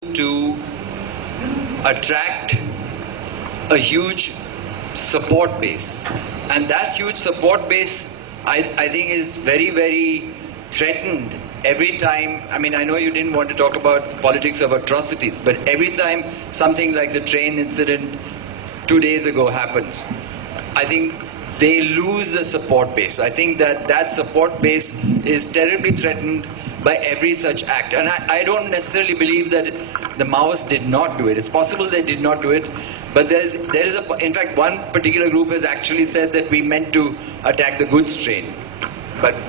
to attract a huge support base, and that huge support base I think is very, very threatened every time. I mean, I know you didn't want to talk about politics of atrocities, but every time something like the train incident 2 days ago happens, I think they lose the support base. I think that support base is terribly threatened by every such act. And I don't necessarily believe that the Maoists did not do it. It's possible they did not do it, but in fact, one particular group has actually said that we meant to attack the goods train.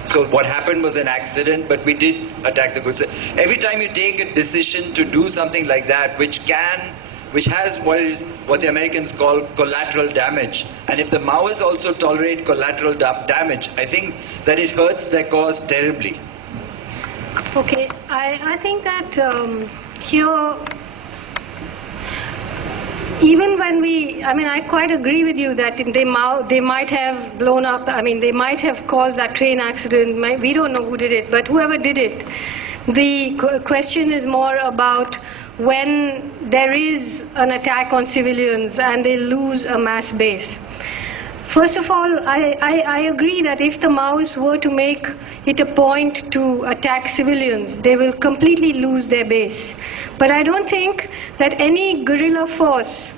So what happened was an accident, but we did attack the goods train. Every time you take a decision to do something like that, which has what the Americans call collateral damage, and if the Maoists also tolerate collateral damage, I think that it hurts their cause terribly. Okay, I think that here, even when I quite agree with you that they might have blown up, they might have caused that train accident. We don't know who did it, but whoever did it, the question is more about when there is an attack on civilians and they lose a mass base. First of all, I agree that if the Maoists were to make it a point to attack civilians, they will completely lose their base. But I don't think that any guerrilla force,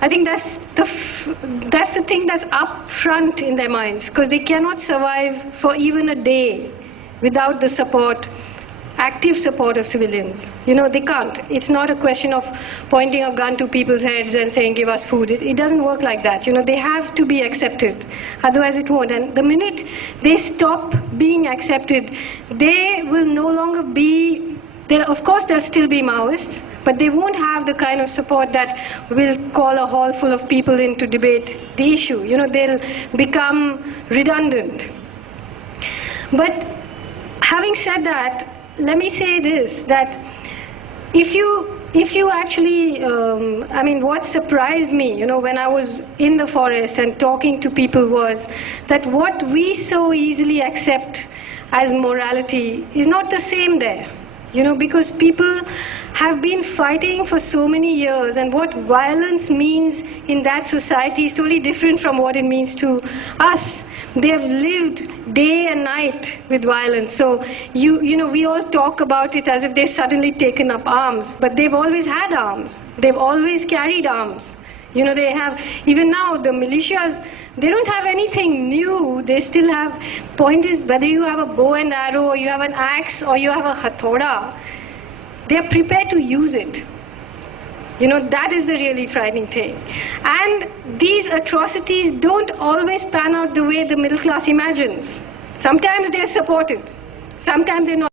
I think that's the thing that's up front in their minds, because they cannot survive for even a day without the support, active support of civilians. They can't. It's not a question of pointing a gun to people's heads and saying, give us food. It doesn't work like that. They have to be accepted. Otherwise it won't. And the minute they stop being accepted, they will no longer be, of course there'll still be Maoists, but they won't have the kind of support that will call a hall full of people in to debate the issue. They'll become redundant. But having said that, let me say this, that if you actually, what surprised me, when I was in the forest and talking to people was that what we so easily accept as morality is not the same there. Because people have been fighting for so many years, and what violence means in that society is totally different from what it means to us. They have lived day and night with violence. So, we all talk about it as if they've suddenly taken up arms, but they've always had arms. They've always carried arms. They have, even now, the militias, they don't have anything new. They still have, point is, whether you have a bow and arrow, or you have an axe, or you have a hathoda, they're prepared to use it. That is the really frightening thing. And these atrocities don't always pan out the way the middle class imagines. Sometimes they're supported. Sometimes they're not.